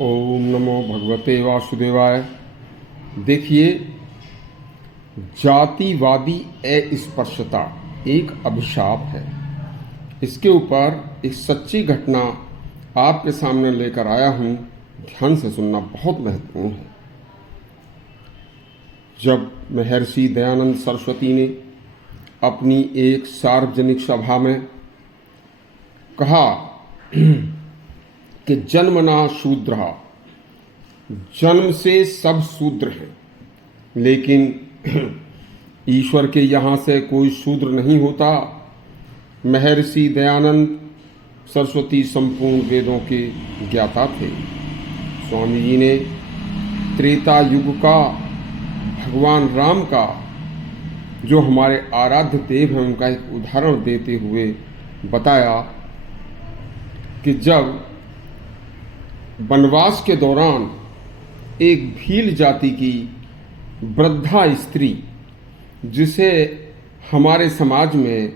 ओम नमो भगवते वासुदेवाय। देखिए, जातिवादी अस्पृश्यता एक अभिशाप है। इसके ऊपर एक सच्ची घटना आपके सामने लेकर आया हूँ। ध्यान से सुनना बहुत महत्वपूर्ण है। जब महर्षि दयानंद सरस्वती ने अपनी एक सार्वजनिक सभा में कहा कि जन्मना शूद्रः, जन्म से सब शूद्र हैं, लेकिन ईश्वर के यहाँ से कोई शूद्र नहीं होता। महर्षि दयानंद सरस्वती संपूर्ण वेदों के ज्ञाता थे। स्वामी जी ने त्रेता युग का भगवान राम का, जो हमारे आराध्य देव हैं, उनका एक उदाहरण देते हुए बताया कि जब वनवास के दौरान एक भील जाति की वृद्धा स्त्री, जिसे हमारे समाज में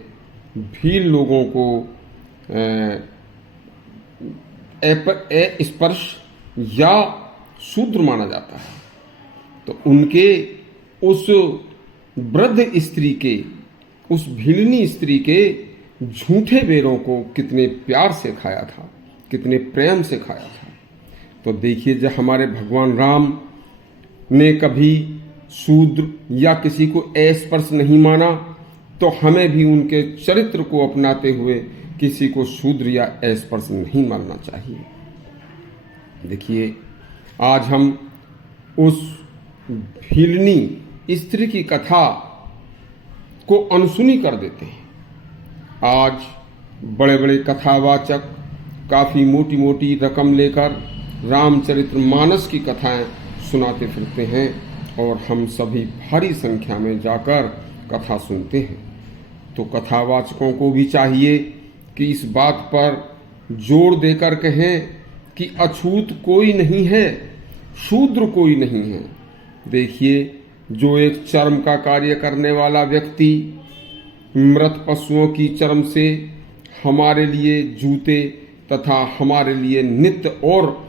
भील लोगों को अस्पर्श या शूद्र माना जाता है, तो उनके उस वृद्ध स्त्री के, उस भीलनी स्त्री के झूठे बेरों को कितने प्यार से खाया था, कितने प्रेम से खाया था। तो देखिए, जब हमारे भगवान राम ने कभी शूद्र या किसी को अस्पर्श नहीं माना, तो हमें भी उनके चरित्र को अपनाते हुए किसी को शूद्र या अस्पर्श नहीं मानना चाहिए। देखिए, आज हम उस भीलनी स्त्री की कथा को अनसुनी कर देते हैं। आज बड़े बड़े कथावाचक काफ़ी मोटी मोटी रकम लेकर रामचरित्र मानस की कथाएं सुनाते फिरते हैं, और हम सभी भारी संख्या में जाकर कथा सुनते हैं। तो कथावाचकों को भी चाहिए कि इस बात पर जोर देकर कहें कि अछूत कोई नहीं है, शूद्र कोई नहीं है। देखिए, जो एक चर्म का कार्य करने वाला व्यक्ति मृत पशुओं की चर्म से हमारे लिए जूते तथा हमारे लिए नित्य और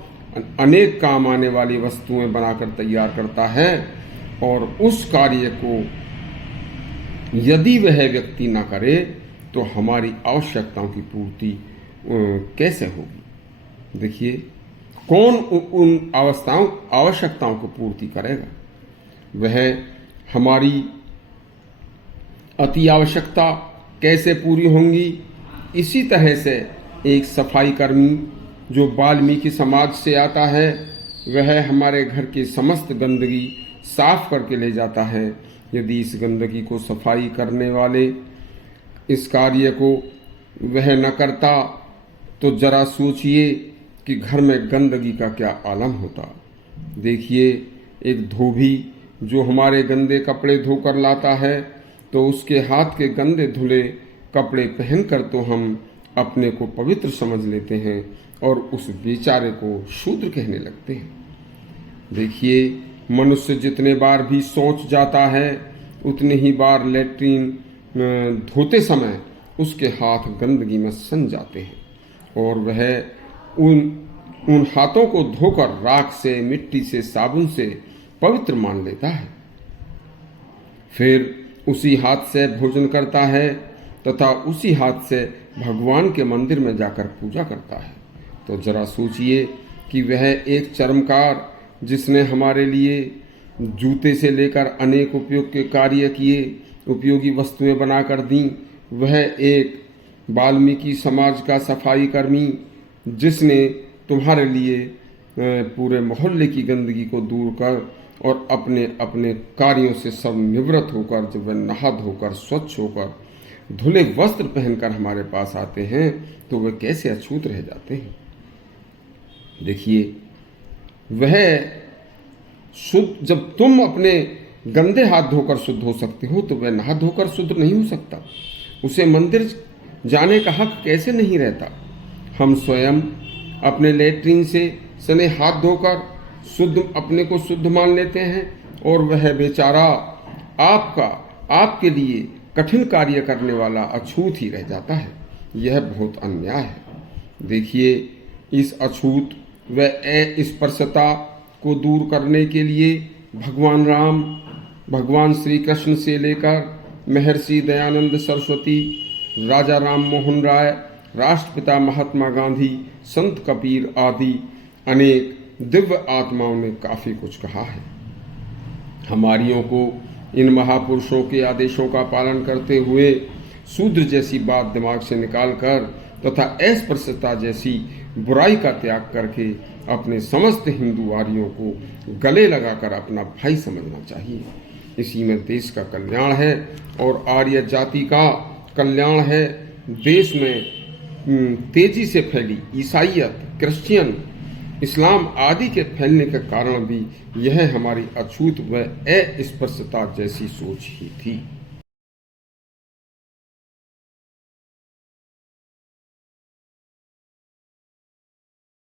अनेक काम आने वाली वस्तुएं बनाकर तैयार करता है, और उस कार्य को यदि वह व्यक्ति न करे तो हमारी आवश्यकताओं की पूर्ति कैसे होगी। देखिए, कौन उन आवश्यकताओं को पूर्ति करेगा। वह हमारी अति आवश्यकता कैसे पूरी होंगी। इसी तरह से एक सफाई कर्मी जो वाल्मीकि समाज से आता है, वह हमारे घर की समस्त गंदगी साफ करके ले जाता है। यदि इस गंदगी को सफाई करने वाले इस कार्य को वह न करता, तो जरा सोचिए कि घर में गंदगी का क्या आलम होता। देखिए, एक धोबी जो हमारे गंदे कपड़े धोकर लाता है, तो उसके हाथ के गंदे धुले कपड़े पहनकर तो हम अपने को पवित्र समझ लेते हैं और उस बेचारे को शूद्र कहने लगते हैं। देखिए, मनुष्य जितने बार भी शौच जाता है, उतने ही बार लैट्रीन धोते समय उसके हाथ गंदगी में सन जाते हैं, और वह उन हाथों को धोकर राख से, मिट्टी से, साबुन से पवित्र मान लेता है। फिर उसी हाथ से भोजन करता है तथा उसी हाथ से भगवान के मंदिर में जाकर पूजा करता है। तो जरा सोचिए कि वह एक चर्मकार, जिसने हमारे लिए जूते से लेकर अनेक उपयोग के कार्य किए, उपयोगी वस्तुएं बनाकर दी, वह एक वाल्मीकि समाज का सफाई कर्मी, जिसने तुम्हारे लिए पूरे मोहल्ले की गंदगी को दूर कर और अपने अपने कार्यों से सब निवृत्त होकर, जब वह नहा धोकर स्वच्छ होकर धुले वस्त्र पहनकर हमारे पास आते हैं, तो वह कैसे अछूत रह जाते हैं। देखिए, वह शुद्ध, जब तुम अपने गंदे हाथ धोकर शुद्ध हो सकते हो, तो वह नहा धोकर शुद्ध नहीं हो सकता। उसे मंदिर जाने का हक कैसे नहीं रहता। हम स्वयं अपने लैट्रीन से सने हाथ धोकर अपने को शुद्ध मान लेते हैं, और वह बेचारा आपके लिए कठिन कार्य करने वाला अछूत ही रह जाता है। यह बहुत अन्याय है। देखिए, इस अछूत व अस्पृश्यता को दूर करने के लिए भगवान राम, भगवान श्री कृष्ण से लेकर महर्षि दयानंद सरस्वती, राजा राम मोहन राय, राष्ट्रपिता महात्मा गांधी, संत कबीर आदि अनेक दिव्य आत्माओं ने काफी कुछ कहा है। हमारियों को इन महापुरुषों के आदेशों का पालन करते हुए शूद्र जैसी बात दिमाग से निकालकर तथा अस्पृश्यता जैसी बुराई का त्याग करके अपने समस्त हिंदू आर्यों को गले लगाकर अपना भाई समझना चाहिए। इसी में देश का कल्याण है और आर्य जाति का कल्याण है। देश में तेजी से फैली ईसाइयत, क्रिश्चियन, इस्लाम आदि के फैलने के कारण भी यह हमारी अछूत व अस्पृश्यता जैसी सोच ही थी।